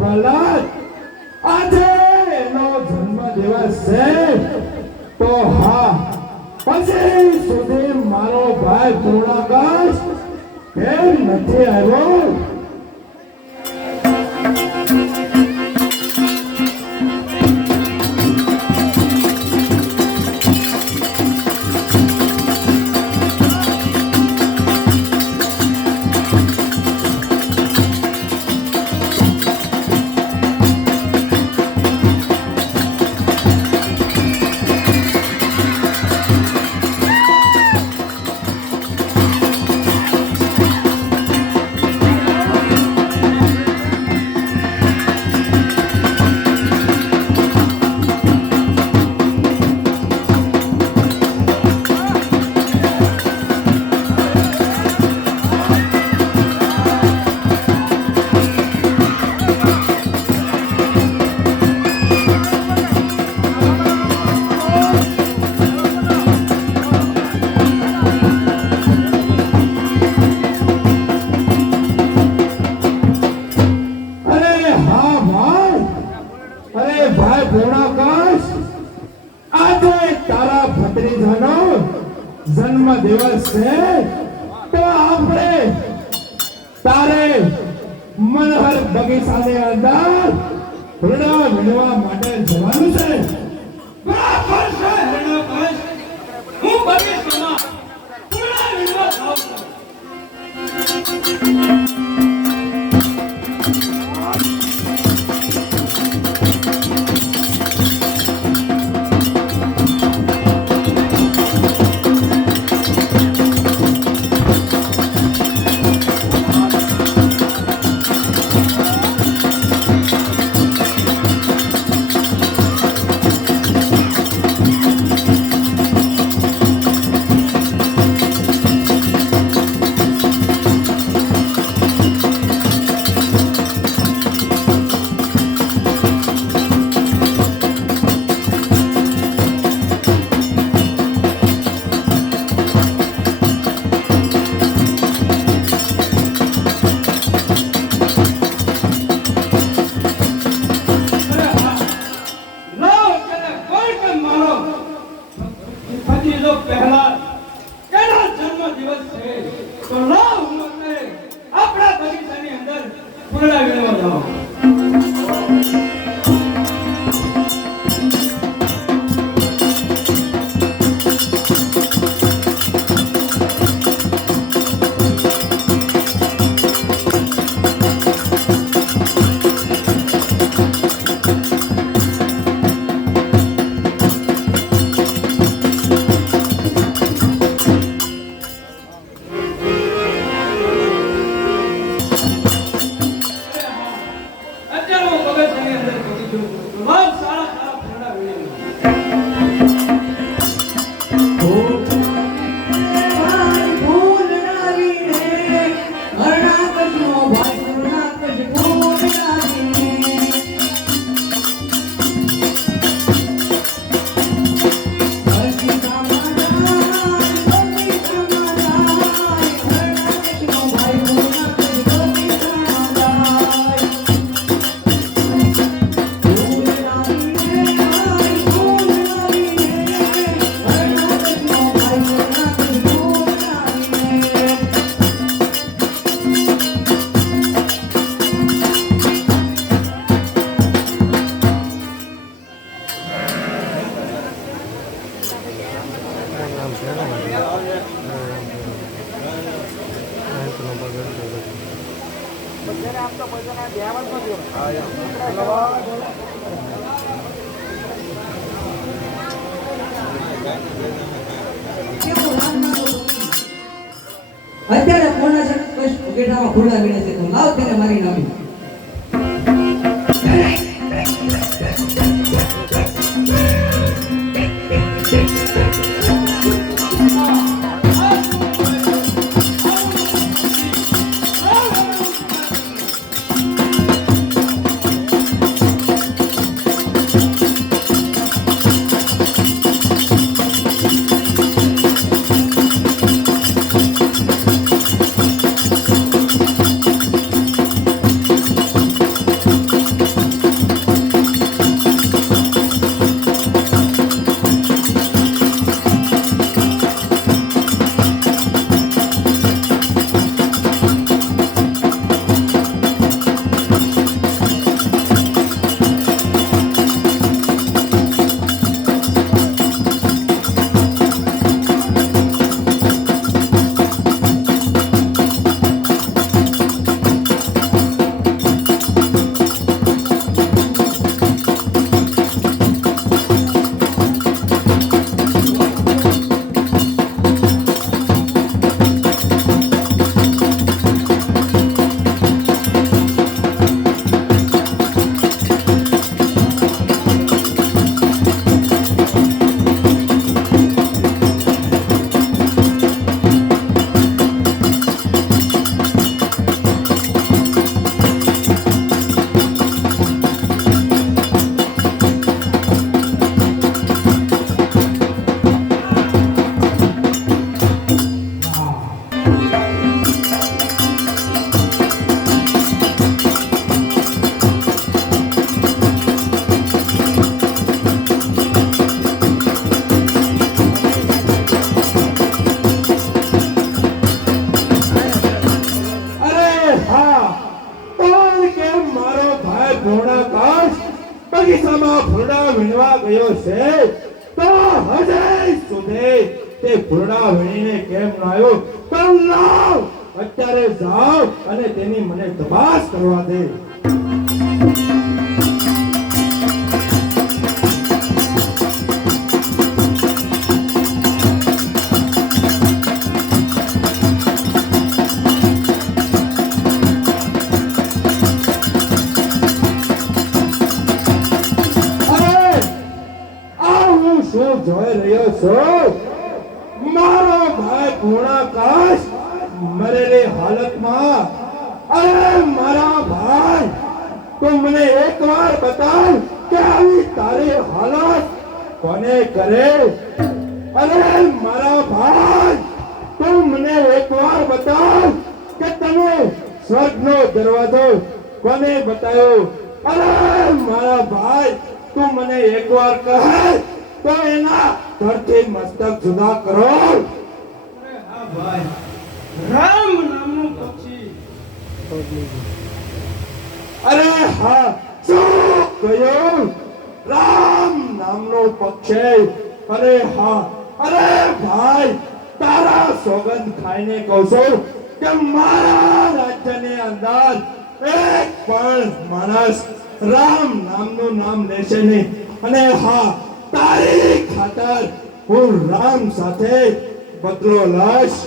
પ્રહલાદ આજે એનો જન્મ દિવસ છે તો હા પછી સુધી મારો ભાઈ પૂર્ણાકાશ કેમ નથી આવ્યો? જન્મ દિવસ છે તો આપણે તારે મનહર બગીચાની અંદર ફૂલડા વીણવા માટે જવાનું છે. બરાબર છે હરણાકાશ, હું બગીચામાં ફૂલડા વીણવા જાઉં છું. અત્યારે કોના છે કશ ગેટામાં ફૂલા વીણે છે તો લાવ તેને મારી નાખી. છે તે ફૂલડા વીણીને કેમ ન આવ્યો? તો લાવ, અત્યારે જાઓ અને તેની મને તપાસ કરવા દે. શું જોઈ રહ્યો છો? મારો ભાઈ પૂર્ણાકાશ મરેલી હાલતમાં. અરે મારા ભાઈ, તું મને એકવાર બતાવ કે આવી તારી હાલત કોને કરે? અરે મારા ભાઈ, તું મને એકવાર બતાવ કે તમે સ્વર્ગનો દરવાજો કોને બતાવ્યો? અરે મારા ભાઈ, તું મને એકવાર કહે તો એના ધરથી મસ્તક જુદા કરો. અરે હા ભાઈ, રામ નામનું પક્ષી. અરે હા, શું કહ્યું? રામ નામનો પક્ષી? અરે હા, અરે ભાઈ, તારા સોગંદ ખાઈને કહું છું કે મારા રાજ્યની અંદર એક પણ માણસ રામ નામનું નામ લેશે નહીં. અને હા, તારી ખાતર હું રામ સાથે બદલો લઈશ.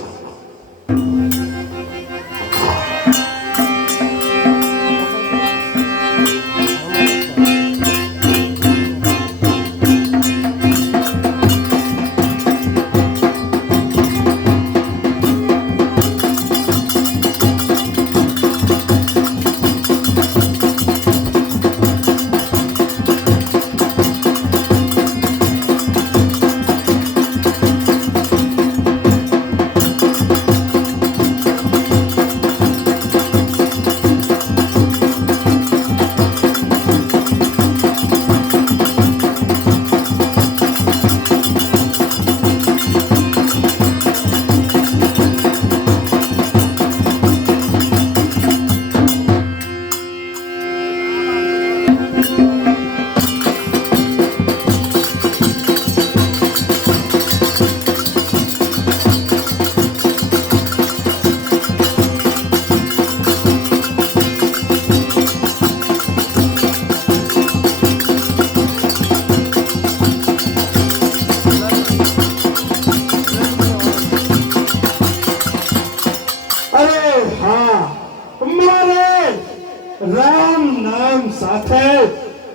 રામ નામ સાથે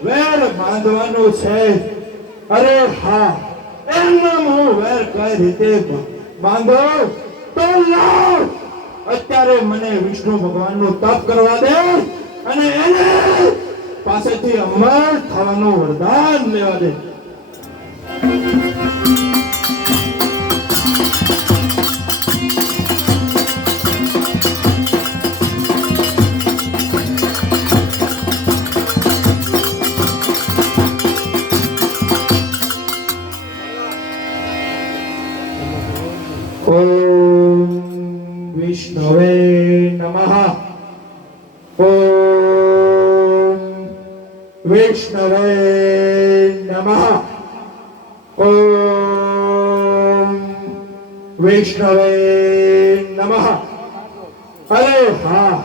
વેર બાંધવાનું છે. અરે હા, એમનામ હું વેર કઈ રીતે બાંધો? તો લાવ, અત્યારે મને વિષ્ણુ ભગવાનનું તપ કરવા દે અને એને પાસેથી અમર થવાનું વરદાન લેવા દે. ઓમ વિષ્ણવે નમઃ. ઓમ વિષ્ણવે નમઃ. ઓમ વિષ્ણવે નમઃ. અરે હા,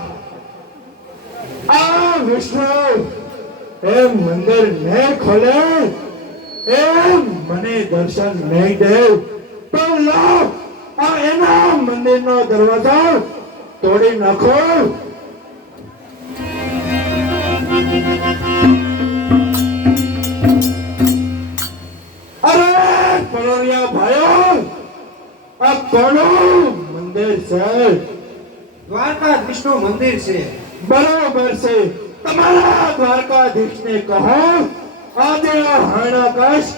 આ વિષ્ણુ એમ મંદિર ને ખોલે, એમ મને દર્શન નહીં દે તો લાવ, આ એના મંદિરનો દરવાજો તોડી નાખો. અરે પરોરિયા ભાઈઓ, આ કોનું મંદિર છે? દ્વારકા વિષ્ણુ મંદિર છે. બરાબર છે. તમારા દ્વારકાધીશને કહો આજે આ હરણાકાશ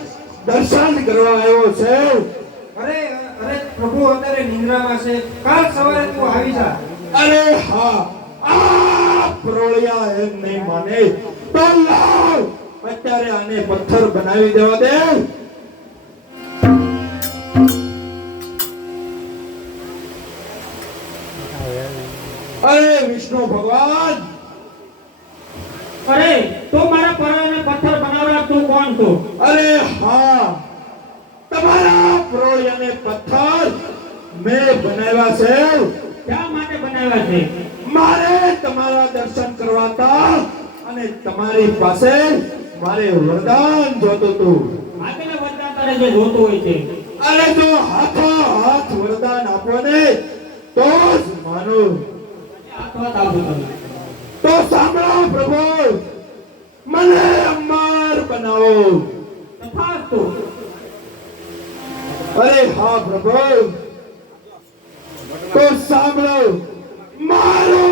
દર્શન કરવા આવ્યો છે. અરે અરે પ્રભુ અત્યારે નિંદ્રામાં છે, કાલ સવારે તું આવી જા. અરે હા, આ પ્રોળિયા એમ નહીં માને તો લાવ, અત્યારે આને પથ્થર બનાવી દેવા દે. અરે વિષ્ણુ ભગવાન, અરે તું મારા પરાને પથ્થર બનાવવા, તું કોણ છું? અરે હા, તમારા પ્રોળિયા અને પથ્થર મેં બનાવ્યા છે શા માટે બનાવ્યા છે? મારે તમારા દર્શન કરવા હતા અને તમારી પાસે મારે વરદાન જોતું હતું. આગળ વરદાન તારે જે જોતું હોય છે. અરે જો હાથો હાથ વરદાન આપો ને તો જ માનું. હાથો આપો તમે. તો સાંભળો પ્રભુ, મને અમર બનાવો. તથાસ્તુ. અરે હા પ્રભુ, તો સાંભળો, મારો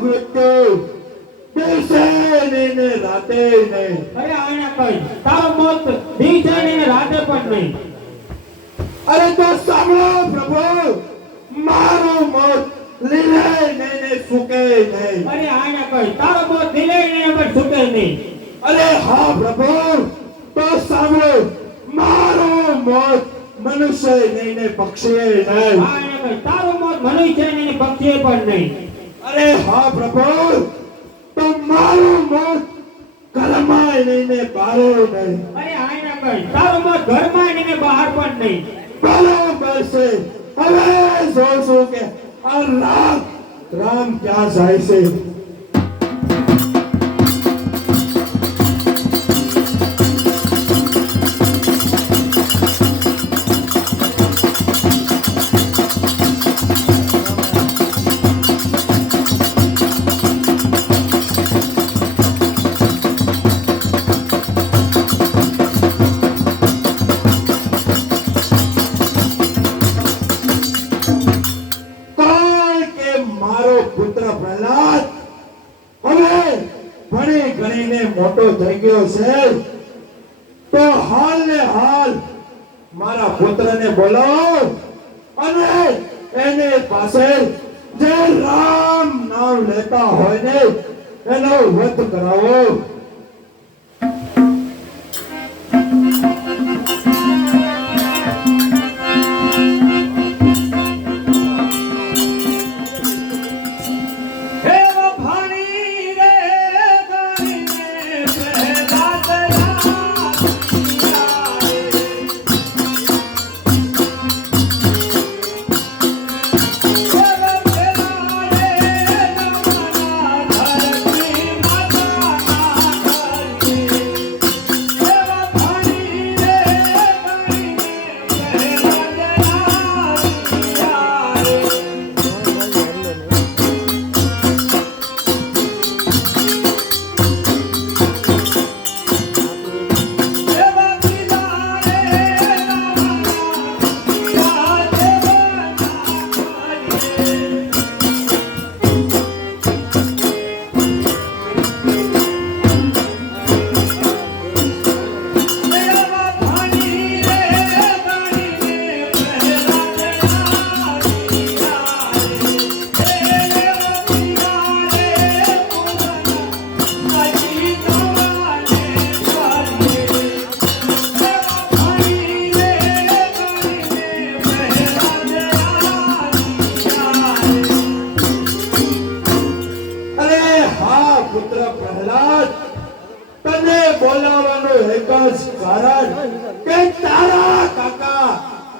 મૃત્યુ દિવસે નહીં ને રાતે નહીં. અરે આના કઈ તારો મોત દિવસે ને રાતે પણ નહીં. અરે તો સાંભળો પ્રભુ, મારું મોત લીલે નહીં ને સૂકે નહીં. અરે આના કઈ તારો મોત દિલે ને પણ છૂટે નહીં. અરે હા પ્રભુ, તો સાંભળો, મારું મોત મનુષ્ય નહીં ને પક્ષીએ નહીં. આના કઈ તારો મોત મનુષ્ય ને પક્ષીએ પણ નહીં. અરે હા પ્રભુ, તો મારું મોત ઘરમાં નહીં ને બારે નહીં. અરે આના કઈ તારો મોત ઘરમાં ને બહાર પણ નહીં. બરોબર છે. હવે જોશું કે આ રામ ક્યાં જાય છે. કારણ કે મારો પુત્ર પ્રહલાદ હવે ભણી ગણીને મોટો થઈ ગયો છે, તો હાલ ને હાલ મારા પુત્રને બોલાવો અને એને પાસે જે રામ નામ લેતા હોય ને એનો વધ કરાવો. પુત્ર પ્રહલાદ, તને બોલાવવાનું એક જ કારણ કે તારા કાકા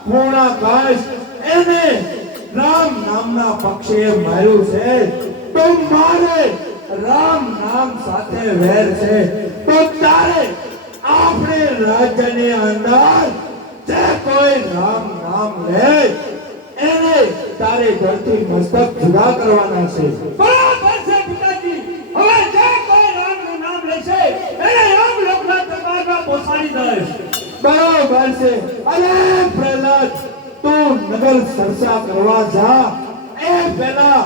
પૂર્ણાકાશ એને રામ નામના પક્ષીએ માર્યું છે, તો મારે રામ નામ સાથે વેર છે, તો તારે આપણે રાજ્યની અંદર જે કોઈ રામ નામ લે એને તારે ઘરથી મસ્તક જુદા કરવાના છે. બરાબર છે પિતાજી. હવે જે કોઈ રામનું નામ લેશે એને રામ લોકના દરબારમાં પહોંચાડી દઈશ. બરોબર છે. અરે પ્રહલાદ, તું નગર ચર્ચા કરવા જા, એ પહેલા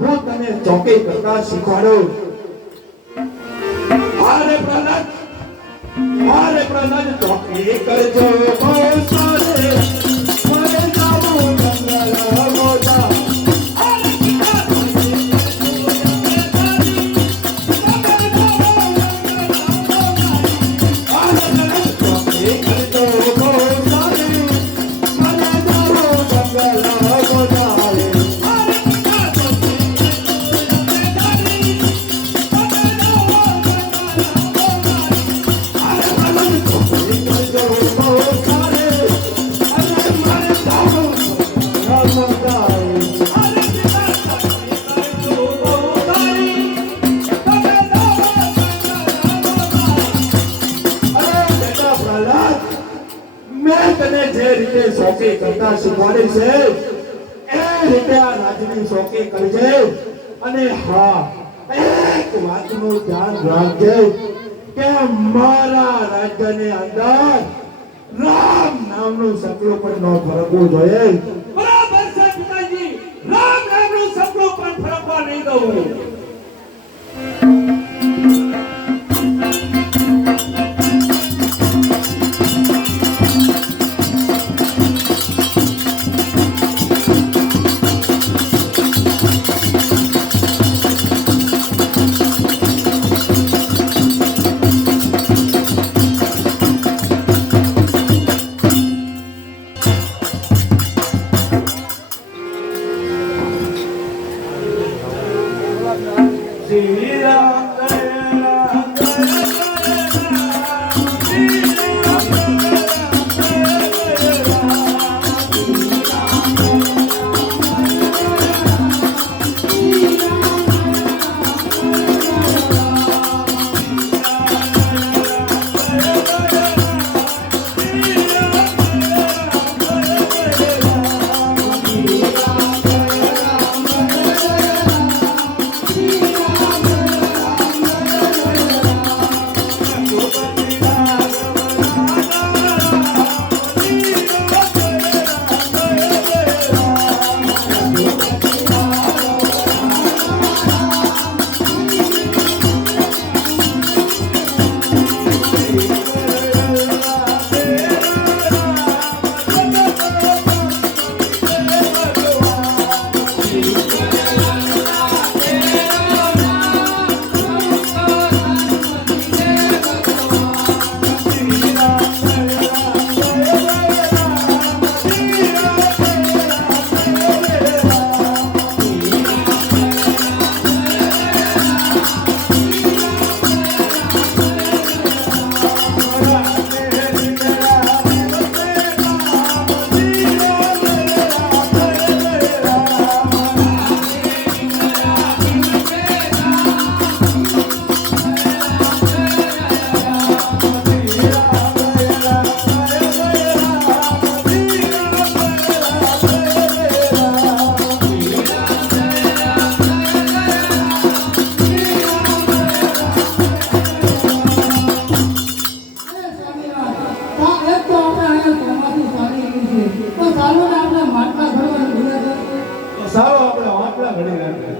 હું તને ચોકી કરતા શીખવાડું. અરે પ્રહલાદ, ચોકી કરજો બહુ સારે, મને જાવું જંગલ મોજા. ચોકી કરજો બહુ સારે, મને જાવું જંગલ મોજા. ચોકી કરજો બહુ સારે, મેં તને જે રીતે શોખી કરતા શીખવાડી છે એ રીતે આ રાજની શોખી કરજે અને હા એક વાતનું ધ્યાન રાખજે કે મારા રાજ્યની અંદર રામ નામનું સપનું પણ ન ફરકવું જોઈએ. બરાબર છે પિતાજી, રામ નામનું સપનું પણ ફરકવા નહીં દઉં. શ્રી રામ જય રામ જય જય રામ, શ્રી રામ જય રામ જય સારો આપણે વાંચવા ઘડી રાખે.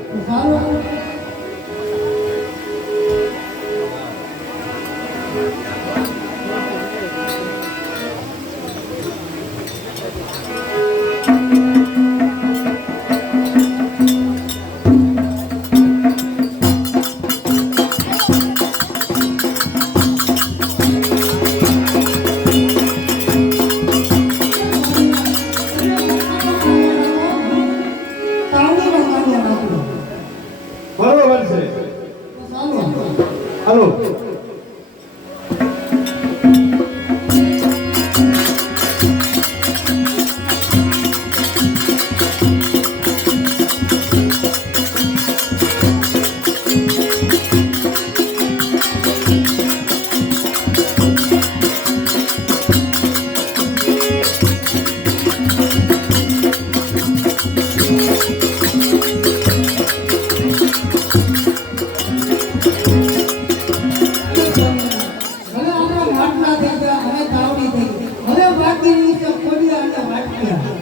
બરોબર છે. હાલો.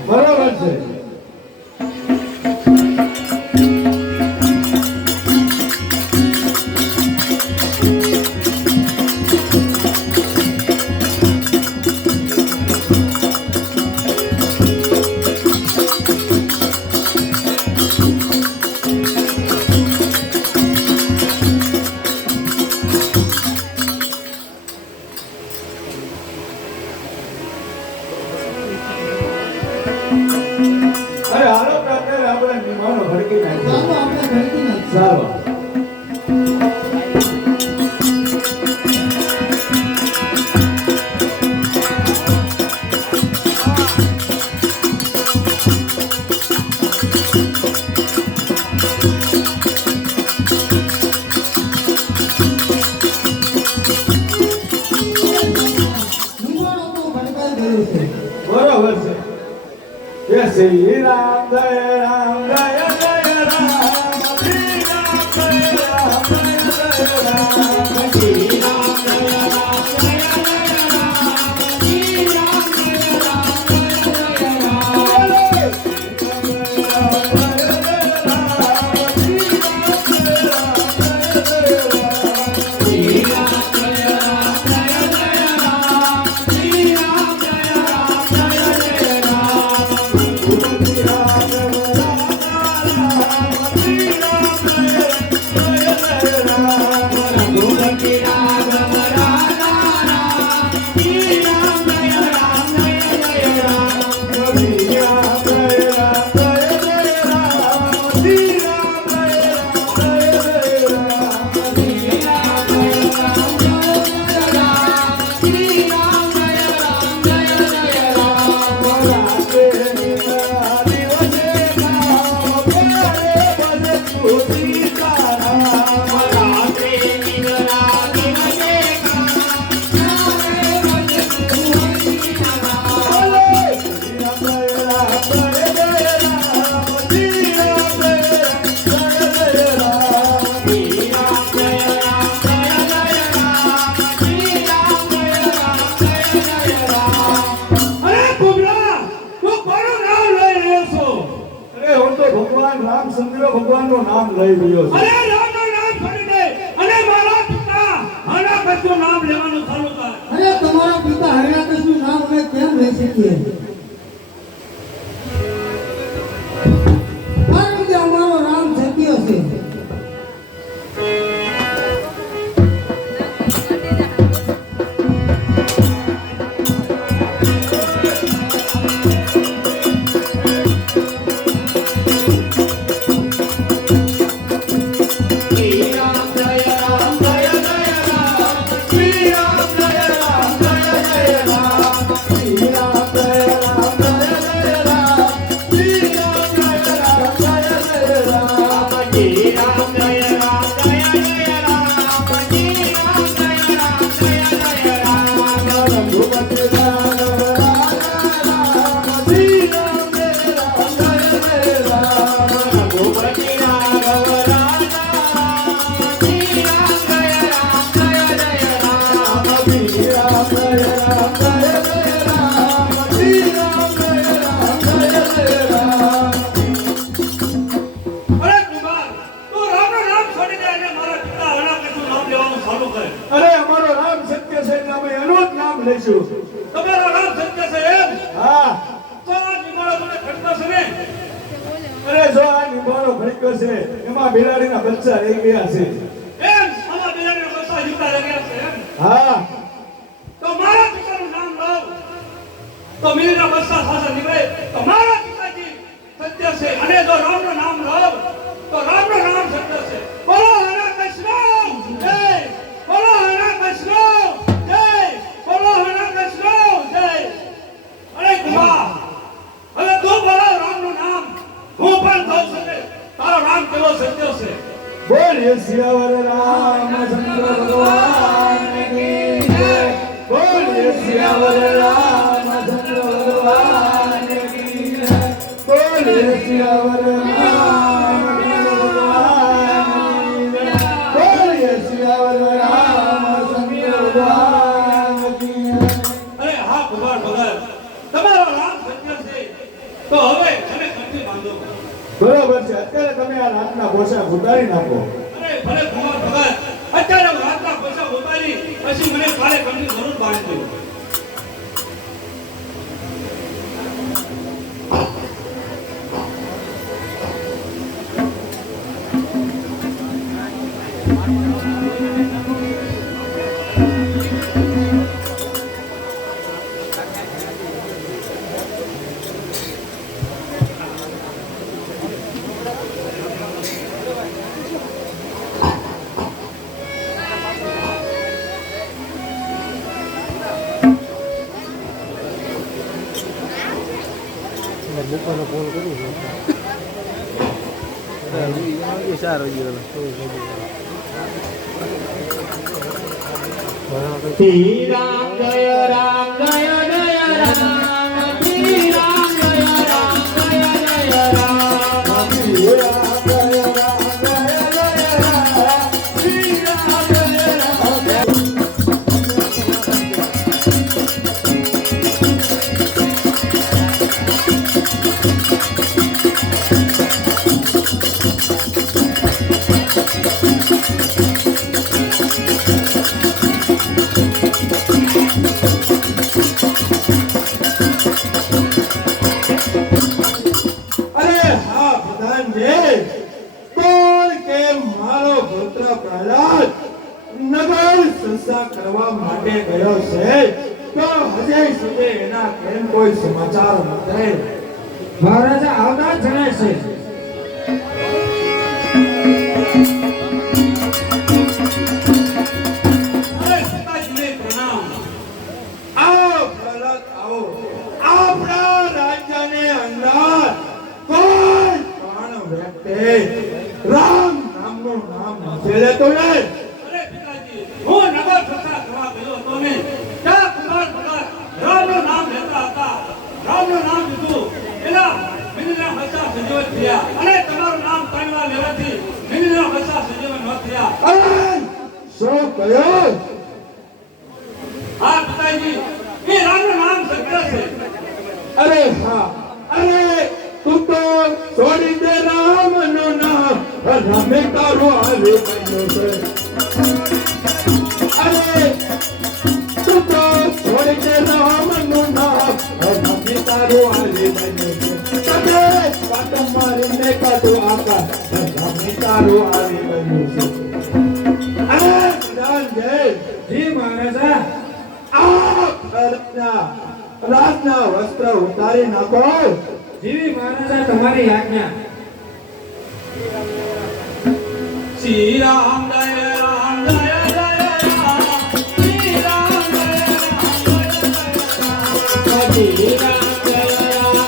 બરોબર છે. અરે હાલો અત્યારે આપણે મહેમાનો ભડકી નાખીએ. ચાલો. છે બરોબર છે. જય શ્રી રામ જય રામ જય જય રામ શ્રી રામ જય રામ જય જય રામ શ્રી રામ જય રામ જય જય રામ શ્રી રામ જય રામ જય જય રામચંદ્ર ભગવાનનું નામ લઈ રહ્યો છે. અરે રામનું નામ છોડી દે અને મારા પિતા હરણાકશનું નામ લેવાનું ચાલુ કર. અરે તમારા પિતા હરણાકશનું નામ અમે કેમ લઈ શકીએ? કારણ કે અમારો રામ સત્ય છે. અરે અમારો રામ સત્ય છે એટલે અમે એનું જ નામ લઈશું. તમારો રામ સત્ય છે એમ? હા. તો આ નિમાણો મને ખટતો છે ને? અરે જો આ નિભાણો ભડક્યો છે એમાં બિલાડીના બચ્ચા રહી ગયા છે. એમ આમાં બિલાડીના બચ્ચા જીવતા રહી ગયા છે એમ? હા. તો મારા પિતાનું નામ લો તો મીરના બચ્ચા સાથે નીકળે. તો મારા પિતાજી સત્ય છે અને જો રામનું નામ લો તો રામનું નામ સત્ય છે. બોલો હરણાકશનું જય, બોલો હરણાકશનું જય, બોલો હરણાકશનું જય. અરે કુમાર, હવે તું બોલો રામનું નામ. હું પણ કહું છું કે તારો રામ કેવો સત્ય છે. બોલીએ સિયાવર રામચંદ્ર ભગવાન કી જય. બોલીએ સિયાવર રામચંદ્ર ભગવાન કી જય. બોલીએ સિયાવર રામચંદ્ર ભગવાન કી જય. બોલીએ સિયાવર રામચંદ્ર ભગવાન કી જય. અરે હા કુમાર ભગત, તમારો રામ સત્ય છે તો હવે મને કંઠી બાંધો. બરોબર છે. અત્યારે તમે આ રાતના પોશાક ઉતારી નાખો. અરે ભલે કુમાર ભગત, અત્યારે હું રાતના પૈસા ઉતારી પછી મને કાલે કંઠી જરૂર બાંધજો. બપોરનો ફોન કરું છું. સારો ગયો શ્રી રામ જય રામ જય જય રામ. કોઈ સમાચાર નથી. મહારાજા આવતા જણાય છે. અરે પિતાજીને પ્રણામ. આવો પ્રહલાદ આવો. આપણા રાજ્યની અંદર કોઈ પણ વ્યક્તિ રામ નામનું નામ નથી લેતો ને. અરે પિતાજી, હું નગર પ્રસાર કરવા ગયો હતો ને, ત્યાં કુમાર બધા રામનું નામ લેતા હતા. રામનું નામ લીધું, એના મિનિના હસા સજીવન થયા. અને તમારું નામ ત્રણ વાર લેવાથી મિનિના હસા સજીવન ન થયા. અરે શું કહ્યું? હા પિતાજી, એ રામનું નામ સત્ય છે. અરે હા, અરે તું તો છોડી દે રામનું નામ, રામે તારું આવી બન્યું છે. અરે તું તો છોડી દે રામનું નામ, રામે તારું આવી બન્યું છે. તમે પાટો મારીને કાઢો આકાશ, રામે તારું આવી બન્યું છે. અરે વિધાનજય, જી મહારાજા. રાજના વસ્ત્ર ઉતારી નાખો. જીવી મહારાજા તમારી આજ્ઞા. શ્રી રામ જય રામ જય જય રામ. શ્રી રામ જય રામ જય જય રામ.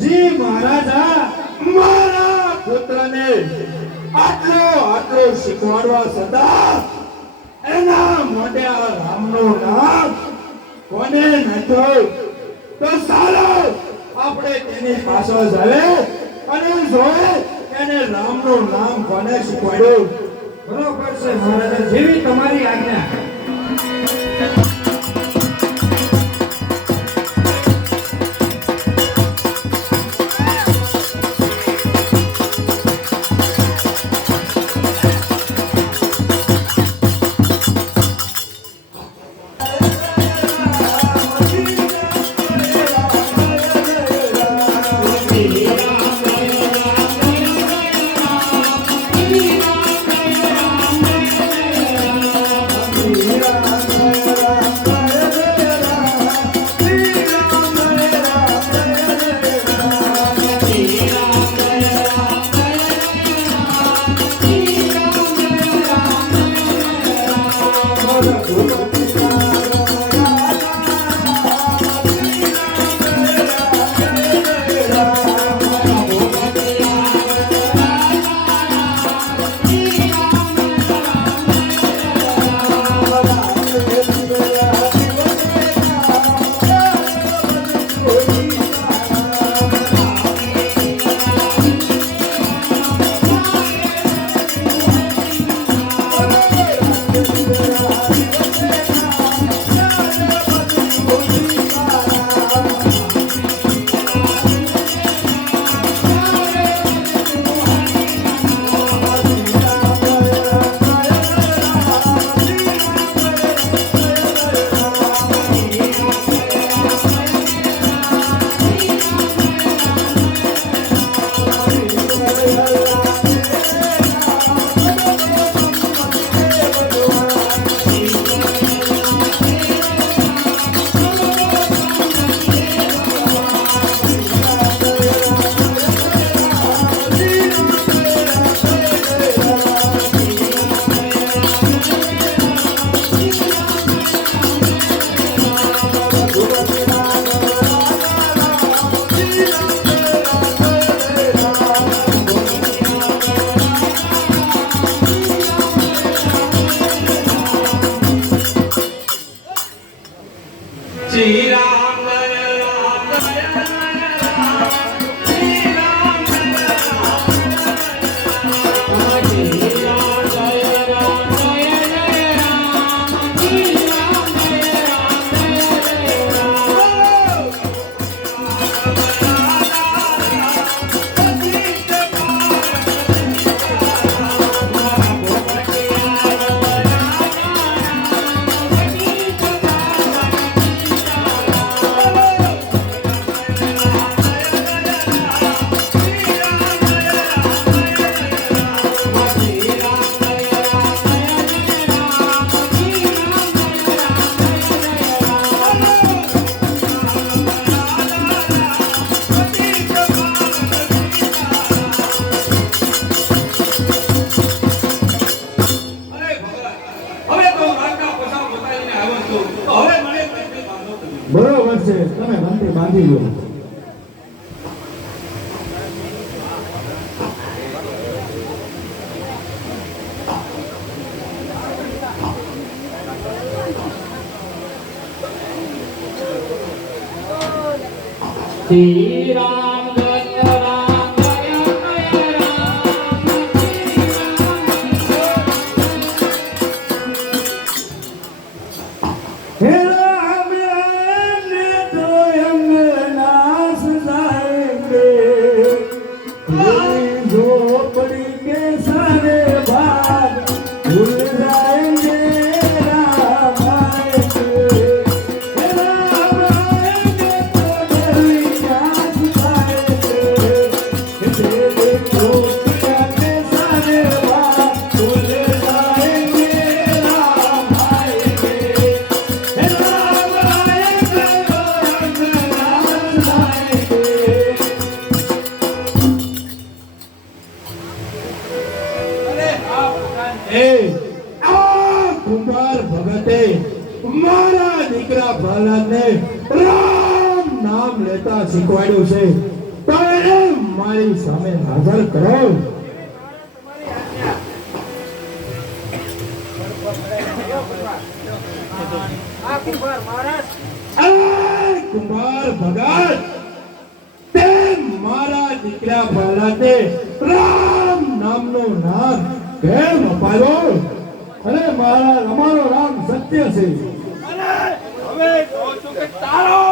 જી મહારાજા, મારા પુત્રને આટલો શીખવાડવા છતાં એના મોઢે આ રામનું નામ કોને નાખ્યું? તો ચાલો આપણે તેની પાછળ જઈએ અને જોઈએ એને રામનું નામ કોને શીખવાડ્યું. બરોબર છે મહારાજા, જેવી તમારી આજ્ઞા. રામ શ્રી રામ જય રામ જય રામ શ્રી રામ જય રામ શ્રી રામ જય રામ જય રામ શ્રી રામ જય રામ બરોબર છે તમે વાંધી બાંધી લો શ્રી રામ જય રામ જય રામ હે રામ ને તો અંગનાસ જાએંગે જો પડી કે સારે ભાગ ભૂલ જાएंगे राम आएंगे हे राम आएंगे तो दरियास जाएंगे तेरे को के सारे भाग भूल जाएंगे राम आएंगे हे राम आएंगे तो अंगनास जाएंगे એ આ કુમાર ભગતે મારા દીકરા પ્રહલાદને રામ નામ લેતા શીખવાડ્યું છે તો એને મારી સામે હાજર કરો કુમાર ભગત તે મારા દીકરા પ્રહલાદને રામ નામનું નામ કેમ અપાયો અને અમારો રામ સત્ય છે અને હવે કહું છું કે તારો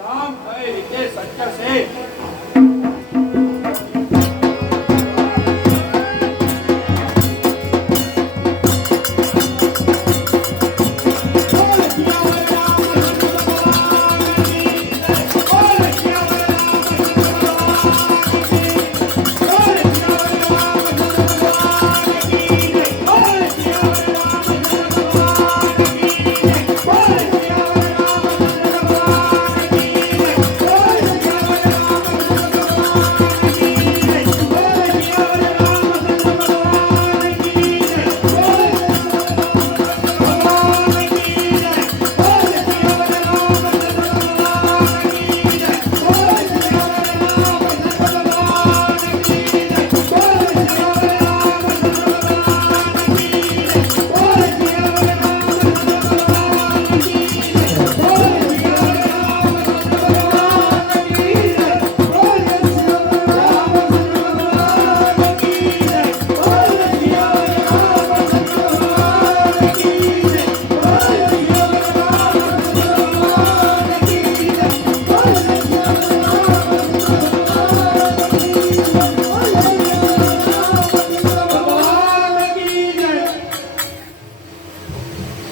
રામ કઈ રીતે સત્ય છે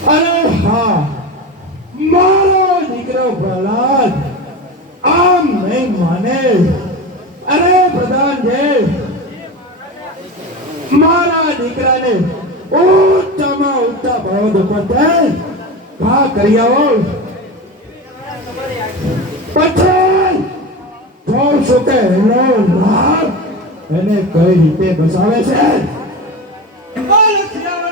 અરે હા મારો દીકરો પ્રહલાદ આમ નહીં માને અરે પ્રધાનજી મારા દીકરાને ઊંચામાં ઊંચા પર્વત ઉપર જઈ ઘા કરી આવો પછી જોઉં છું કે એનો લાભ એને કઈ રીતે બસાવે છે બોલ શ્રી રામ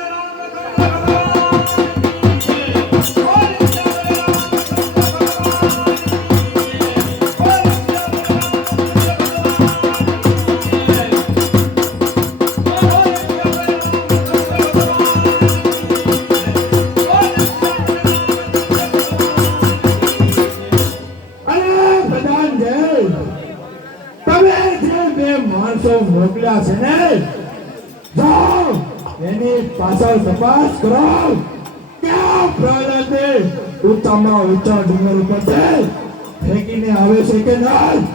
ગયા છે ને જાઓ એની પાછળ તપાસ કરો ક્યાં પ્રહલાદે ઊંચામાં ઊંચા ડુંગર ઉપરથી ફેંકીને આવે છે કે નહીં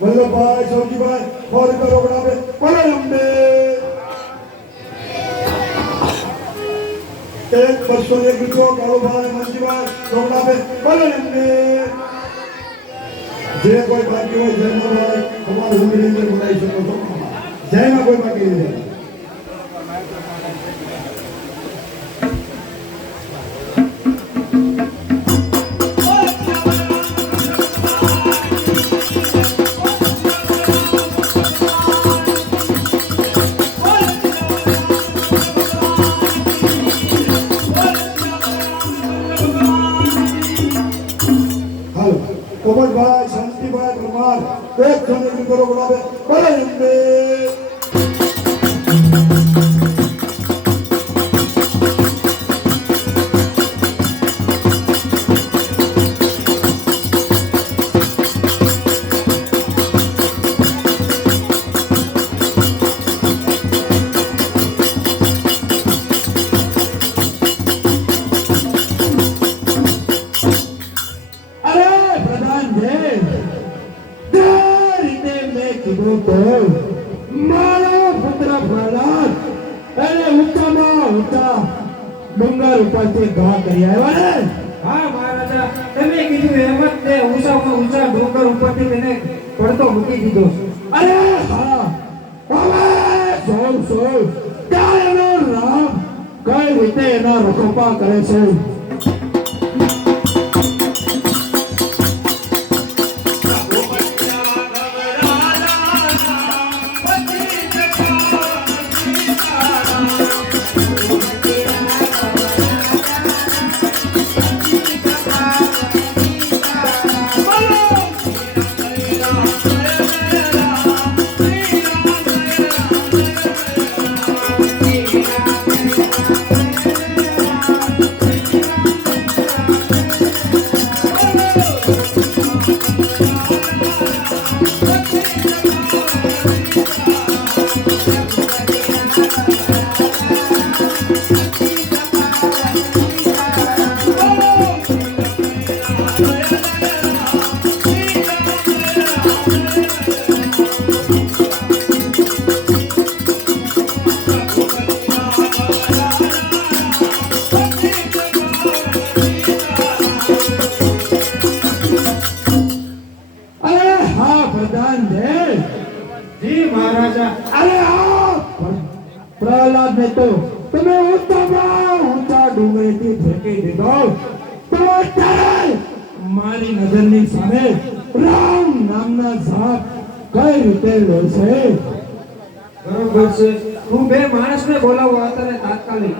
વલ્લભભાઈ સૌજીભાઈ ફોન કરો બરાબર બોલો અંબે એક 201 રૂપિયો કાળુભાઈ મંજીભાઈ રોકડાબે બોલો અંબે જે કોઈ બાકી હોય જયમાં તમારે ઉમેરી અંદર બોલાવી શકો છો જયમાં કોઈ બાકી નહીં કમલભાઈ શાંતિભાઈ પરમાર એક જણ કરો બોલાવે બોલે અંબે મારા પુત્ર પ્રહલાદ એને ઊંચામાં ઊંચા ડુંગર ઉપરથી ઘા કરી આવ્યા ને હા મહારાજા તમે કીધું એમ જ તે ઊંચામાં ઊંચા ડુંગર ઉપરથી તેને પડતો મૂકી દીધો અરે હા હવે જોઉં ત્યાં એનો રામ કઈ રીતે એના રખોપા કરે છે પ્રહલાદ ને તો તમે ઊંચા ડુંગરેથી ફેંકી દીધો તો અત્યારે મારી નજરની સામે રામ નામના સાપ કઈ રીતે લેશે બરોબર છે હું બે માણસને બોલાવું અત્યારે તાત્કાલિક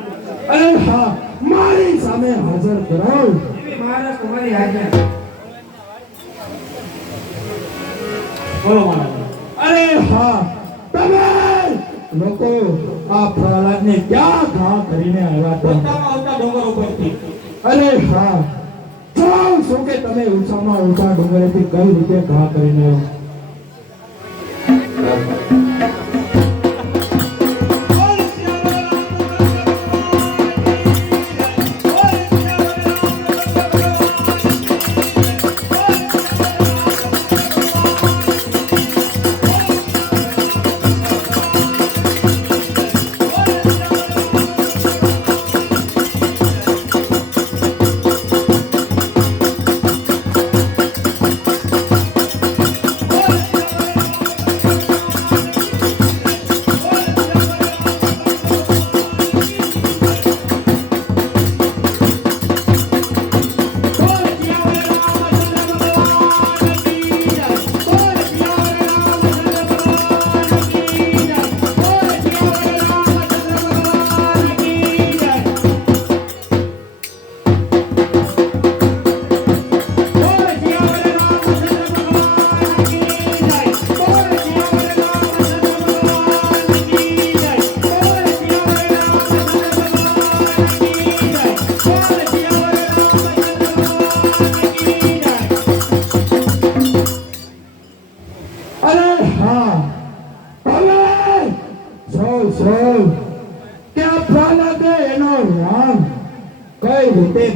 અરે હા મારી સામે હાજર કરો એવી મહારાજ તમારી આજ્ઞા બોલો મહારાજ અરે હા તમે લોકો આ પ્રહલાદ ને ક્યાં ઘા કરીને આવ્યા હતા ઊંચા ડુંગર ઉપરથી અરે હા જાઉં છું કે તમે ઊંચામાં ઊંચા ડુંગરેથી કઈ રીતે ઘા કરીને આવ્યા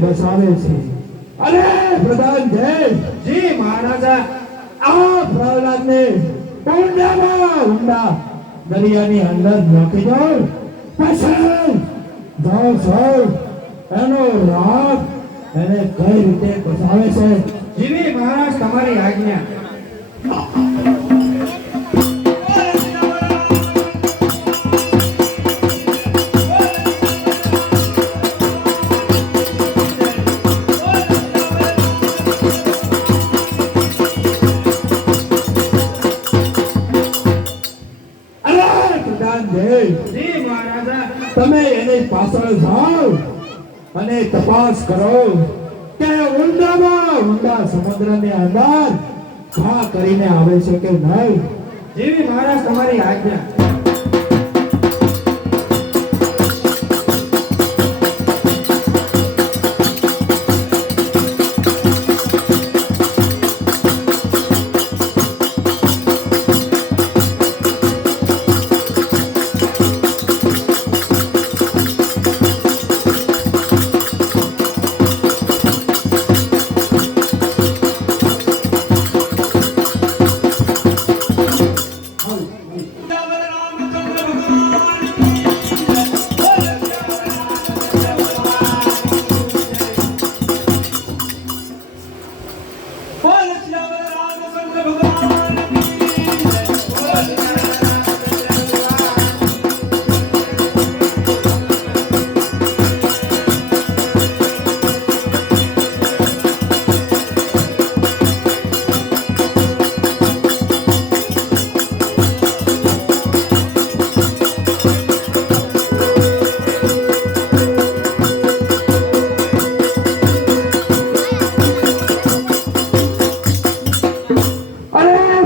બસાવે છે. અરે પ્રધાન જય જી મહારાજા. આ પ્રહલાદને ઊંડામાં ઊંડા દરિયાની અંદર નાખી દો. પછી જાઓ સૌ એનો રાગ એને કઈ રીતે બસાવે છે. જીવી મહારાજ તમારી આજ્ઞા. અરે પ્રધાન જય જી મહારાજા. તમે એની પાછળ જાઓ અને તપાસ કરો કે ઊંડામાં ઊંડા સમુદ્રની અંદર ઘા કરીને આવે છે કે નહીં. જીવી મહારાજ તમારી આજ્ઞા.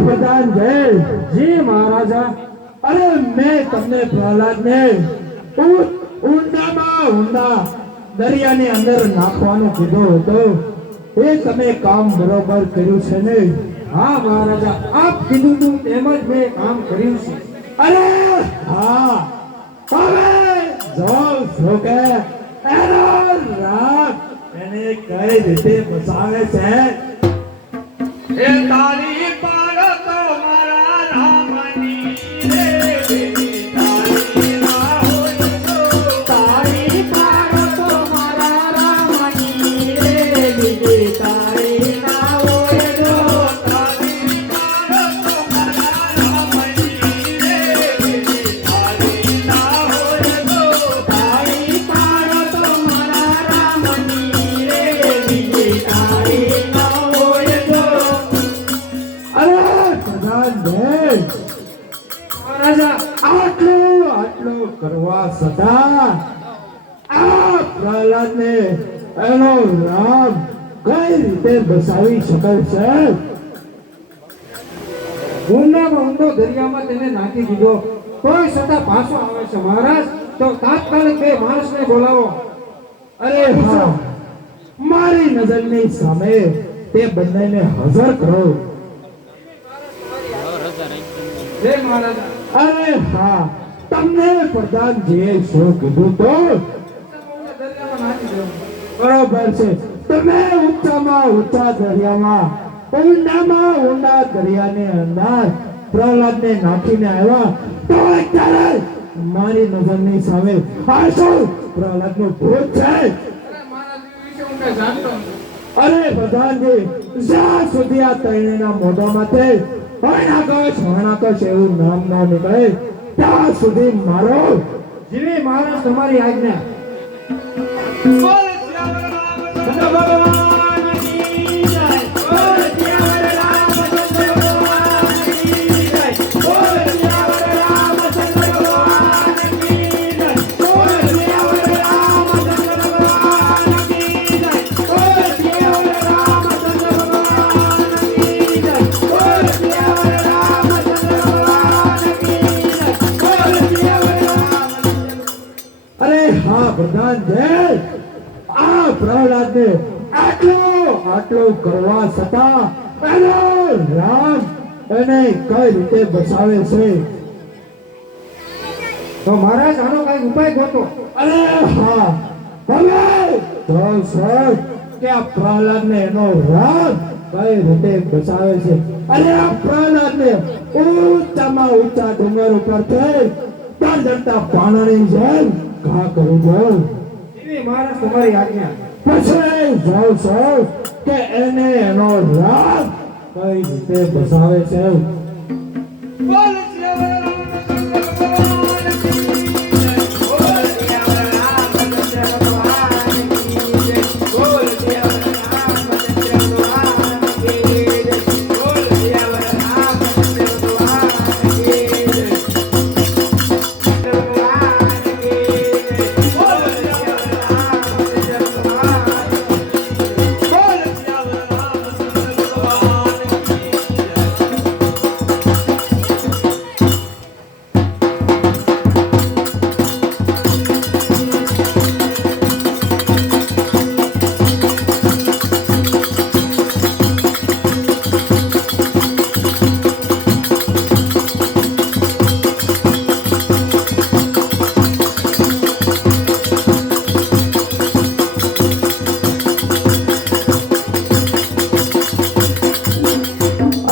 પ્રધાન જય જી મહારાજા. અરે મેં તમને પ્રહલાદને ઊંડામાં ઊંડા દરિયાની અંદર નાખવાનું કીધું હતું. એ તમે કામ બરોબર કર્યું છે ને. હા મહારાજા, આપ કીધું તું તેમ જ મેં કામ કર્યું છે. અરે હા હવે જો છો કે એનો રાગ એને કઈ રીતે બસાવે છે. એ તારી પાડતો મારા રામની રે તારી ના હોય તો તારી પાડતો મારા રામની રે બીજી તારી ના હોય જો. તારી પાડતો મારા રામની રે તારી ના હોય તો તારી પાડતો મારા રામની રે બીજી તારી ના હોય જો. અરે પ્રધાન જય મહારાજા, આટલું કરવા છતાં આ પ્રહલાદને એનો રામ કઈ રીતે બસાવી શકાય છે. ઊંડામાં ઊંડો દરિયામાં તેને નાખી દીધો, તોય છતાં પાછો આવે છે. મહારાજ, તો તાત્કાલિક બે માણસને બોલાવો. અરે હા મારી નજરની સામે તે બંનેને હાજર કરો. જય મહારાજા. અરે હા તમને પ્રધાનજીએ શું કીધું તો દરિયામાં નાખી દો. બરોબર છે. તમે ઊંચામાં ઊંચા દરિયામાં ઊંડામાં ઊંડા દરિયાની અંદર પ્રહલાદને નાખીને આવ્યા તો અત્યારે મારી નજરની સામે આ શું પ્રહલાદનું ભૂત છે. અરે મહારાજ, એ વિશે હું કઈ જાણતો નથી. અરે પ્રધાનજી જ્યાં સુધી આ ત્રણેયના મોઢામાંથી હણાકશ એવું નામ ન નીકળે ત્યાં સુધી મારો જીવી મહારાજ તમારી આજ્ઞા. બોલ શ્યામ રામચંદ્ર ભગવાનની જય બોલ શ્યામ રામચંદ્ર ભગવાનની જય બોલ શ્યામ રામચંદ્ર ભગવાનની જય બોલ શ્યામ રામચંદ્ર ભગવાનની જય બોલ શ્યામ રામચંદ્ર ભગવાનની જય બોલ શ્યામ રામચંદ્ર ભગવાનની જય બોલ શ્યામ રામચંદ્ર. અરે હા પ્રધાન જય આ પ્રહલાદને આટલો કરવા છતાં એનો રામ એને કઈ રીતે બસાવે છે. તો મહારાજ, આનો કઈ ઉપાય ગોતો. અરે હા હવે જોઉં છું કે આ પ્રહલાદને એનો રાગ કઈ રીતે બચાવે છે. અરે આ પ્રહલાદને ઊંચામાં ઊંચા ડુંગર ઉપરથી તરજડતા પાણાની જેમ ઘા કરી દો. એવી મહારાજ તમારી આજ્ઞા. પછી જોઉં છું કે એને એનો રાગ કઈ રીતે બચાવે છે. બોલ સિયાવર રામચંદ્ર ભગવાન કી જય. બોલ સિયાવર રામચંદ્ર ભગવાન કી જય. બોલ સિયાવર રામચંદ્ર ભગવાન કી જય. ભગવાન કી જય. બોલ સિયાવર રામચંદ્ર ભગવાન બોલ સિયાવર રામચંદ્ર ભગવાન કી જય.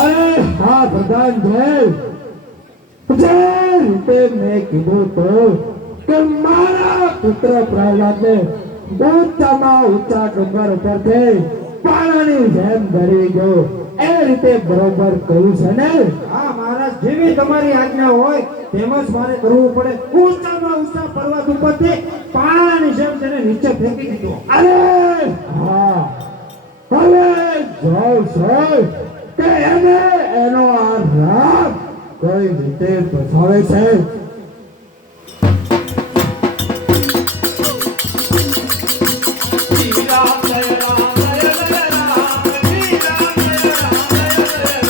અરે હા ભગવાન જય જે રીતે મેં કીધું તો કે મારા પુત્ર પ્રહલાદને ઊંચામાં ઊંચા ડુંગર ઉપરથી પાણાની જેમ ગળી ગયો એ રીતે બરોબર કહ્યું છે ને. હા મહારાજ, જેવી તમારી આજ્ઞા હોય તેમ જ મારે કરવું પડે. ઊંચામાં ઊંચા પર્વત ઉપરથી પાણાની જેમ તેને નીચે ફેંકી દીધો. અરે હા હવે જોઉં છું કે એને એનો આ રાગ કઈ રીતે બચાવે છે. શ્રી રામ જય રામ જય જય રામ. શ્રી રામ જય રામ જય જય રામ.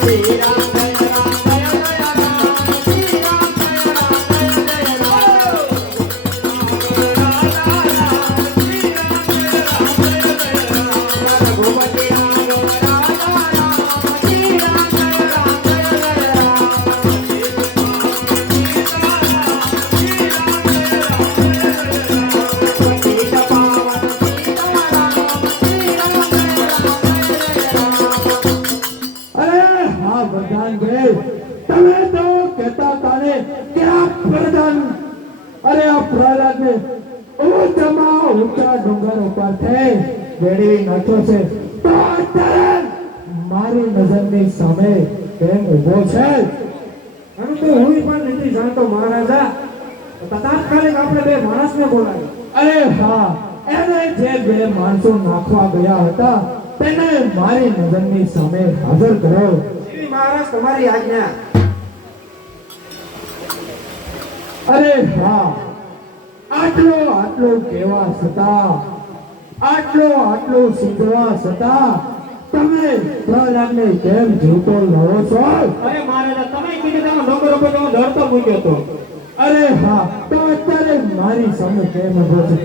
શ્રી રામ જય રામ જય જય રામ. શ્રી રામ જય રામ જય જય રામ. રામ રામ રામ. શ્રી રામ જય રામ જય જય રામ. રઘુપતિ રામ રામ રામ. શ્રી રામ જય રામ જય જય રામ. અરે હા ભગવાન જય તમે તો કહેતા હતા ને કે આ પ્રધાન અરે આ પ્રહલાદને ઊંચામાં ઊંચા ડુંગર ઉપરથી વેડી નાખ્યો છે તો અત્યારે મારી નજરની સામે કેમ ઊભો છે. પરંતુ હું પણ નથી જાણતો મહારાજા. તાત્કાલિક આપણે બે માણસને બોલાવી. અરે હા એને જે બે માણસો નાખવા ગયા હતા તેને મારી નજરની સામે હાજર કરો. એવી મહારાજ તમારી આજ્ઞા. અરે હા આટલું કેવા છતાં આટલું શીખવા છતાં તમે પ્રહલાદને કેમ જીવતો લડો છો. અરે મહારાજા, તમે કીધું તમે ડુંગર ઉપર તો હું ડરતો મૂક્યો હતો. અરે હા તો અત્યારે મારી સામે કેમ ઉભો છે.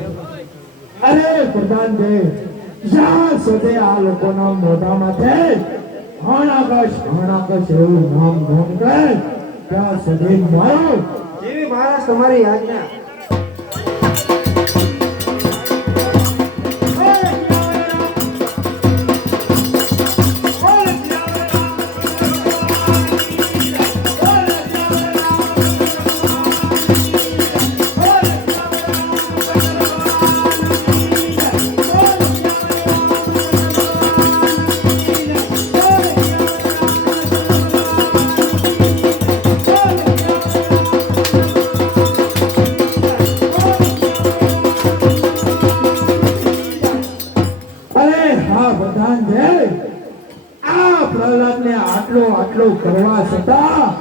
અરે પ્રધાનજી જ્યાં સુધી આ લોકોના મોઢામાંથી હણાકશ એવું નામ નોંધ કરે ત્યાં સુધી મારો એવી મહારાજ તમારી આજ્ઞા. આટલું કરવા છતાં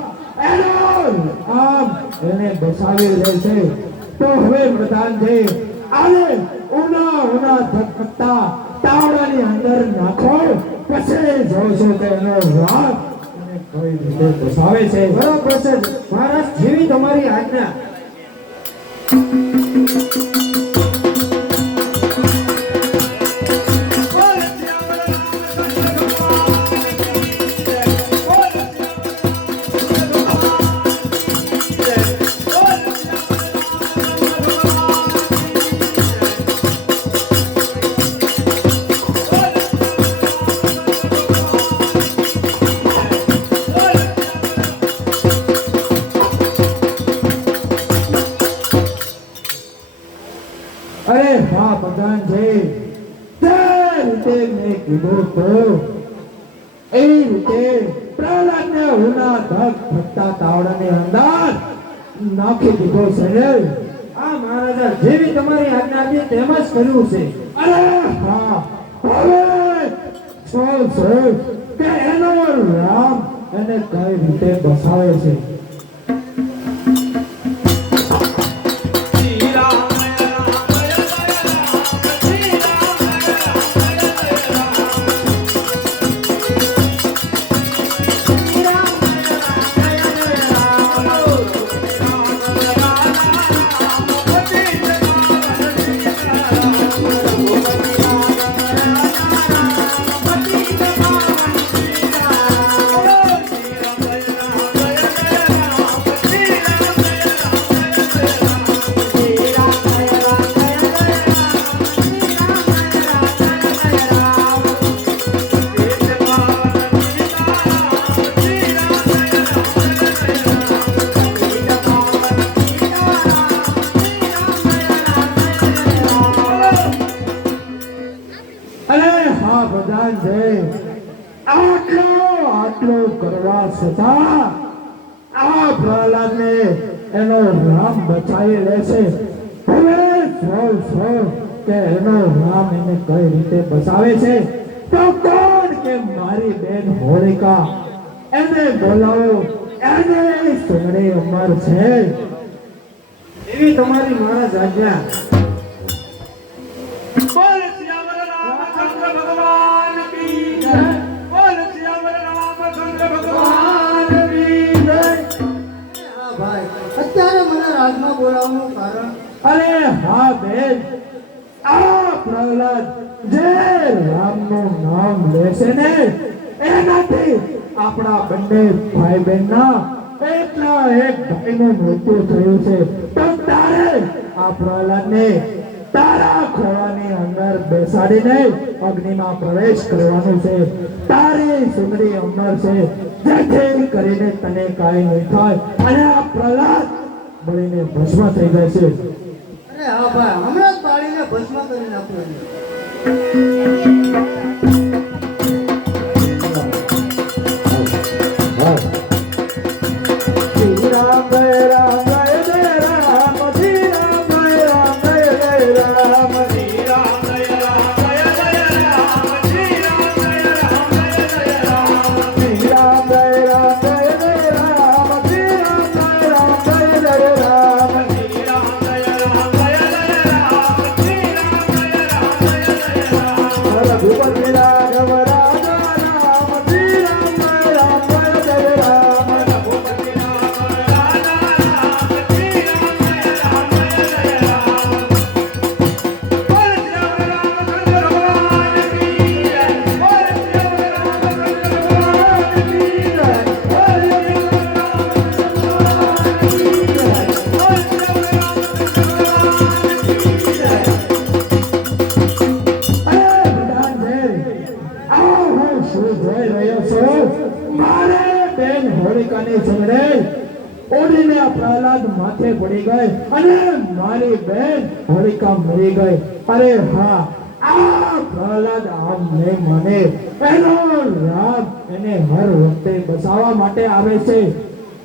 એને બસાવી લે છે. તો હવે પ્રધાનજી આને ઉના ધકધકતા તાવડાની અંદર નાખો પછી જોશો કે એનો રાગ એને કઈ રીતે બસાવે છે. બરાબર છે મહારાજ, જેવી તમારી આજ્ઞા. પ્રધાન છે તે રીતે મેં કીધું તો એ રીતે પ્રહલાદને ઉના ધક ધકતા તાવડાની અંદર નાખી દીધો છે રે. આ મહારાજા જેવી તમારી આજ્ઞા હતી તેમ જ કર્યું છે. અરે હા, હવે સોલ કે એનો રામ એને કઈ રીતે બસાવે છે. આટલું કરવા છતાં આ પ્રહલાદને એનો રામ બચાવી લેશે. હવે જો કે એનો રામ એને કઈ રીતે બચાવે છે તો કોણ કે મારી બેન હોલિકા એને બોલાવો, એને સુંદરી અમર છે. એવી તમારી મહારાજ આજ્ઞા. બોલ શ્યામલ રામચંદ્ર ભગવાન કી જય. બોલ શ્યામલ રામચંદ્ર ભગવાન કી જય. હા ભાઈ, અત્યારે મને રાજમાં બોલાવવાનું કારણ? અરે હા બેન, આ પ્રહલાદ જે રામનું નામ લેશે ને એનાથી આપણા બંને ભાઈ બહેનના એકના એક ભાઈનું મૃત્યુ થયું છે. તો તારે આ પ્રહલાદને તારા ખોળાની અંદર બેસાડીને અગ્નિમાં પ્રવેશ કરવાનું છે. તારી સુંદરી અમર છે જેથી કરીને તને કાંઈ નહીં થાય અને આ પ્રહલાદ બળીને ભસ્મ થઈ જાય છે. અરે હા ભાઈ, હમણાં જ બાળીને ભસ્મ કરી નાખ્યો. શ્રી રામ જય રામ જય જય રામ, શ્રી રામ જય રામ જય જય રામ, શ્રી રામ જય રામ જય જય રામ. શ્રી રામ જય રામ જય જય રામ. શ્રી રામ જય રામ જય જય રામ, શ્રી રામ જય રામ જય જય રામ. શ્રી રામ જય રામ જય જય રામ. શ્રી રામ જય રામ જય જય રામ. રઘુપતિ રાઘવ રાજા રામ, શ્રી રામ જય રામ જય જય રામ. રઘુપતિ રામ રાજા રામ. શ્રી રામ જય રામ જય જય રામ. બોલ શ્યામલ રામચંદ્ર ભગવાન કી જય. બોલ શ્યામલ રામચંદ્ર ભગવાન કી જય. બોલ શ્યામલ રામચંદ્ર ભગવાન કી જય. બોલ શ્યામલ રામચંદ્ર ભગવાન કી જય. અરે પ્રધાનજી, આ હું શું જોઈ રહ્યો છું? મારે બેન હોલિકાની ચંદ્રે ઓડીને આ પ્રહલાદ માથે પડી ગઈ અને મારી બેન હોલિકા મરી ગઈ. અરે હા, આ પ્રહલાદ આમ નહીં માને. એનો રામ એને હર વખતે બચાવવા માટે આવે છે,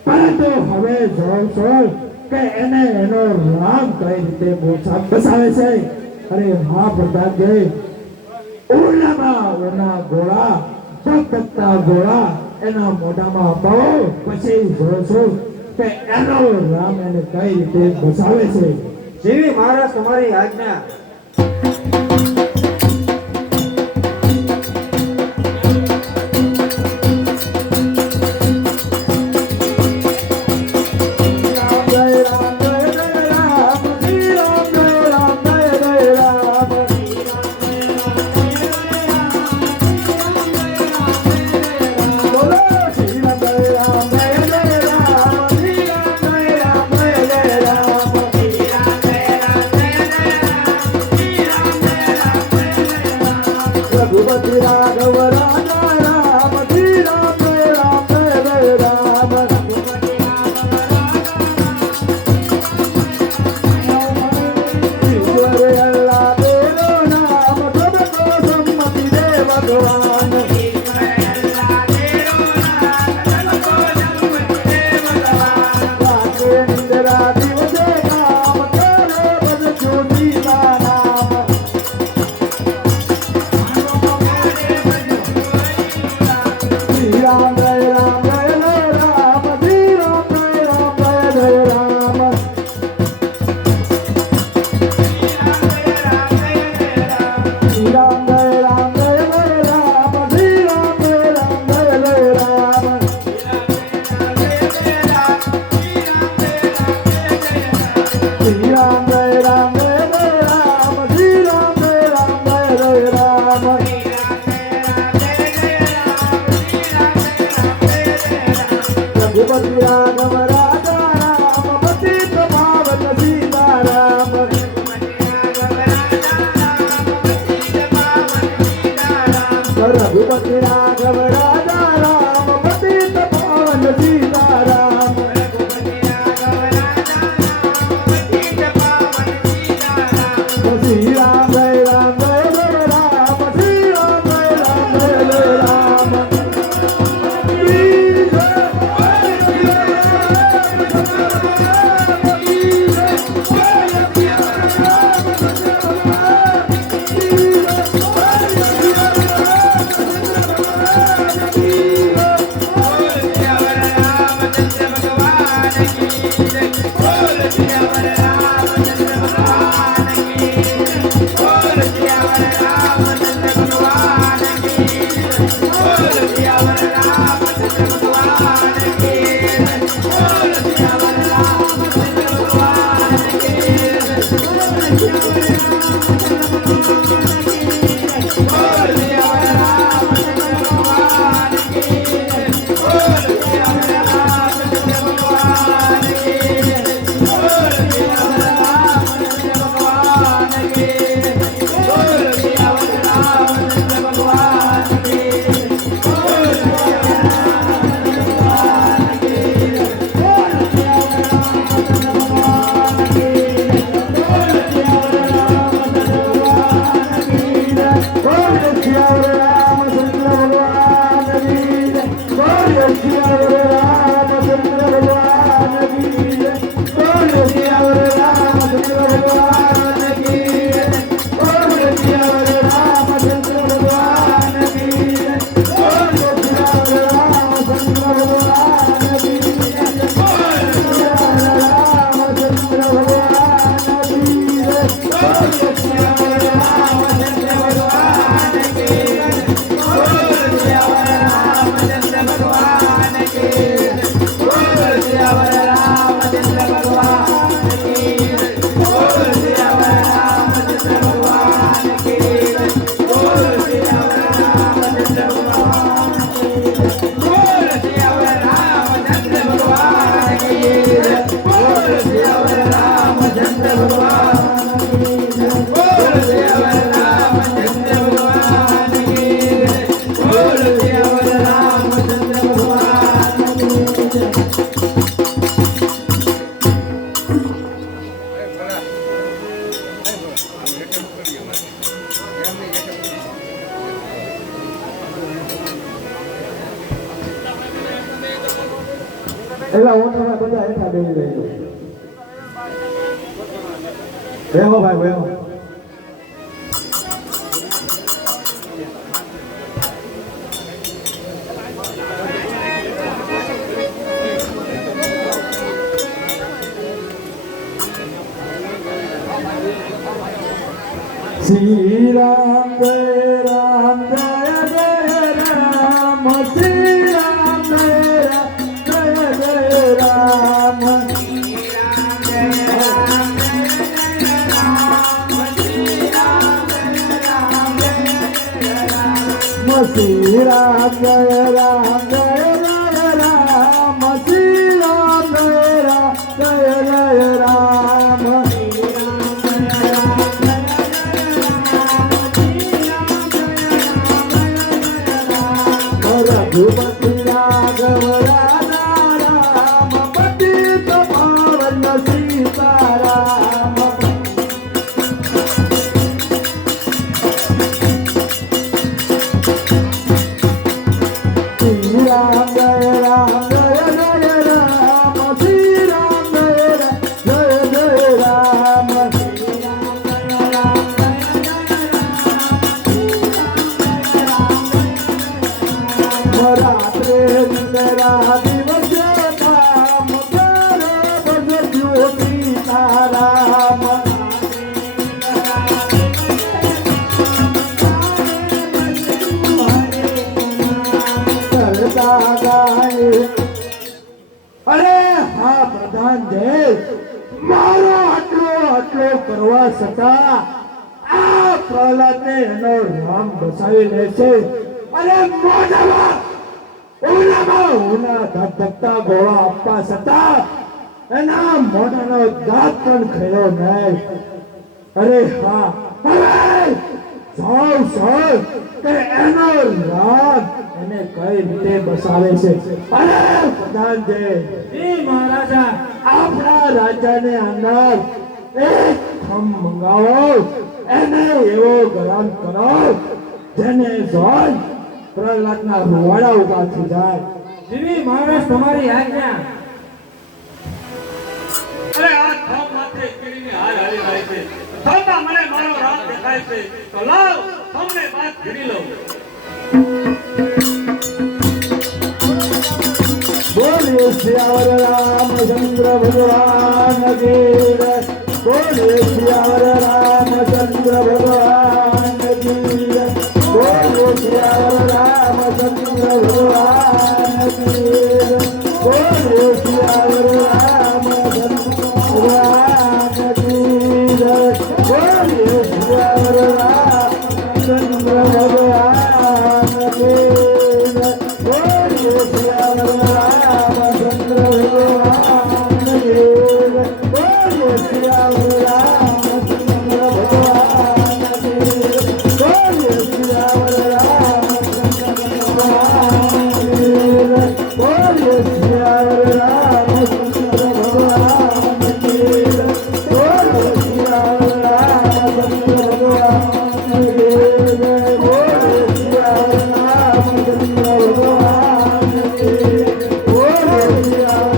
પરંતુ હવે જોઉં છું કે એને એનો રામ કઈ રીતે બચાવે છે. અરે હા પ્રધાનજી, ઓના ગોળા ચકચકતા ગોળા એના મોઢામાં અપાવો, પછી જોશું કે એનો રામ એને કઈ રીતે બચાવે છે. જેવી મહારાજ તમારી આજ્ઞા. રામ જય રામ જય જય રામ, શ્રી રામ જય રામ જય જય રામ. બોલો શ્રી રામ જય રામ જય જય રામ, શ્રી રામ જય રામ જય જય રામ. શ્રી રામ જય રામ જય જય રામ. રઘુપતિ રાઘવ રાજા રામ પતિત પાવન સીતારામ રઘુપતિ રાઘવ રાજા રામ પતિત પાવન સીતારામ શ્રી રામ જય રામ જય જય રામ શ્રી રામ જય રામ જય જય રામ એલા ઓટોમાં બધા હેઠા બેસી રહેજો બેહો ભાઈ બેહો શ્રી રામ જય રામ જય જય રામ શ્રી રામ જય રામ જય જય રામ શ્રી રામ જય રામ જય જય રામ શ્રી રામ જય રામ જય જય રામ રઘુપતિ રાઘવ રાજા રામ પતિત પાવન સીતારામ શ્રી રામ જય રામ જય જય રામ શ્રી રામ જય રામ જય જય રામ રાત્રે નિંદરા દિવસે કામ કરો ભજજો સીતારામ કરતા ગાય અરે હા પ્રધાન દેવ મારો આટલો કરવા છતાં આ પ્રહલાદને એનો રામ બસાવી લે છે અરે મોઢામાં ઓલામાં ઓલા ધગધગતા ગોળા આપવા છતાં એના મોઢાનો દાંત પણ ખેડ્યો નહીં. અરે હા, હવે સૌ કે એનો રાગ એને કઈ રીતે બસાવે છે. અરે પ્રધાનજી, મહારાજા, આપણા રાજાને અંદર એક ખમ મંગાવો, એને એવો ગરમ કરો જેને જોઈ પ્રહલાદના રૂવાડા ઉભા થઈ જાય. જીવી મહારાજ, તમારી આજ્ઞા. અરે આ થમ માથે કીડીની હાર હાલી રહી છે. થમમાં મને મારો રાત દેખાય છે. તો લાવ થમને બાદ ઘડી લઉં. બોલે સિયાવર રામચંદ્ર ભગવાન કી જય. બોલે સિયાવર રામચંદ્ર ભગવાન કી જય. બોલે સિયાવર રામચંદ્ર ભગવાન કી જય. બોલે સિયાવર રામચંદ્ર ભગવાન કી જય. બોલે સિયાવર રામચંદ્ર ભગવાન કી જય. બોલે સિયાવર રામચંદ્ર ભગવાન કી જય. બોલે સિયાવર રામચંદ્ર ભગવાન કી જય. બોલે સિયાવર રામચંદ્ર ભગવાન કી જય. બોલે સિયાવર રામચંદ્ર ભગવાન કી જય. બોલે સિયાવર રામચંદ્ર ભગવાન કી જય. બોલે સિયાવર રામચંદ્ર ભગવાન કી જય. બોલે સિયાવર રામચંદ્ર ભગવાન કી જય. બોલે સિયાવર રામચંદ્ર ભગવાન કી જય. બોલે સિયાવર રામચંદ્ર ભગવાન કી જય. બોલે સિયાવર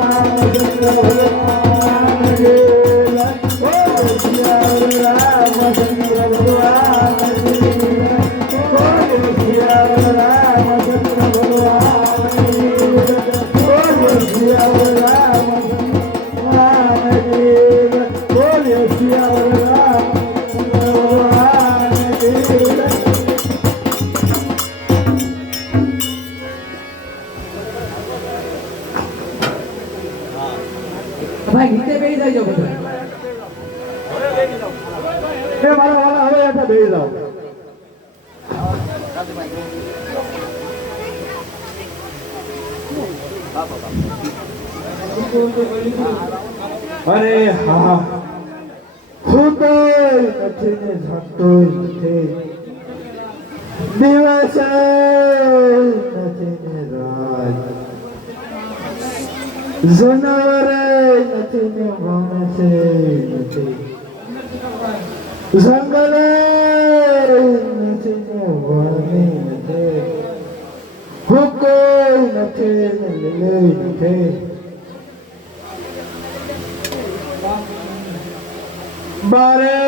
રામચંદ્ર ભગવાન કી જય. બોલે સિયાવર રામચંદ્ર ભગવાન કી જય. બોલે સિયાવર રામચંદ્ર ભગવાન કી જય. બોલે સિયાવર રામચંદ્ર કી જય. બોલે સિયાવર રામચંદ્ર ભગવાન કી જય. ભાઈ નીચે બેસી જાયજો બધા. એ મારા વાલા, હવે આપણે બેસી જાઓ. અરે હા, હું તો નથી ને જાણતો નથી. દિવસે નથી ને રાત, જનાવરે નથી ને માણસે નથી, જંગલે નથી ને વને નથી, હું કોઈ નથી ને લીલે નથી. બારે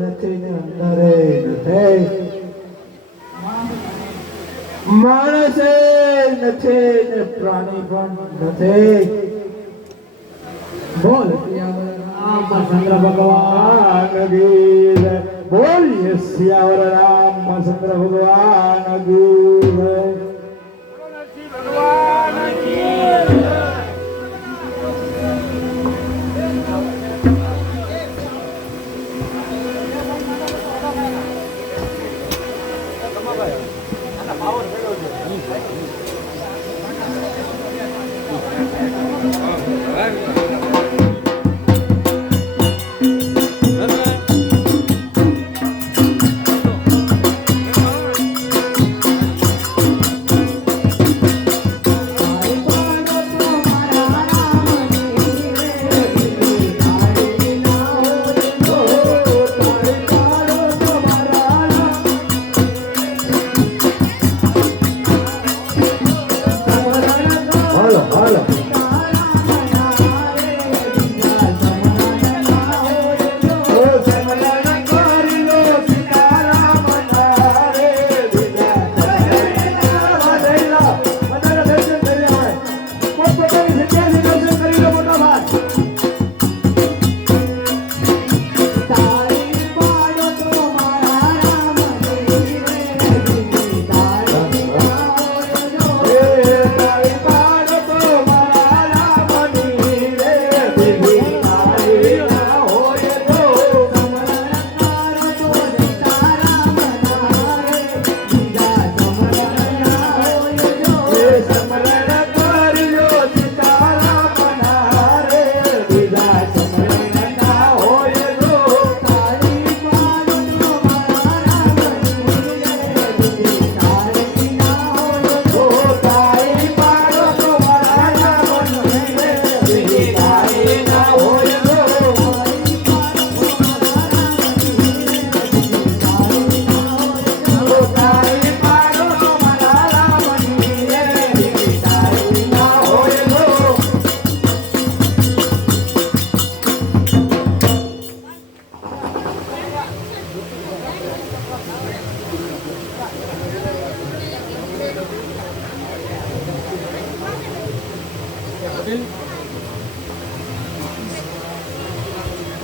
નથી ને અંદરે નથી, માણસે નથી ને પ્રાણી પણ નથી. બોલ સિયાવર રામચંદ્ર ભગવાન કી જય. બોલીએ સિયાવર રામચંદ્ર ભગવાન કી જય. હાલો હાલો.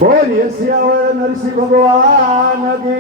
બોલીએ સિયાવર નરસિંહ ભગવાન કી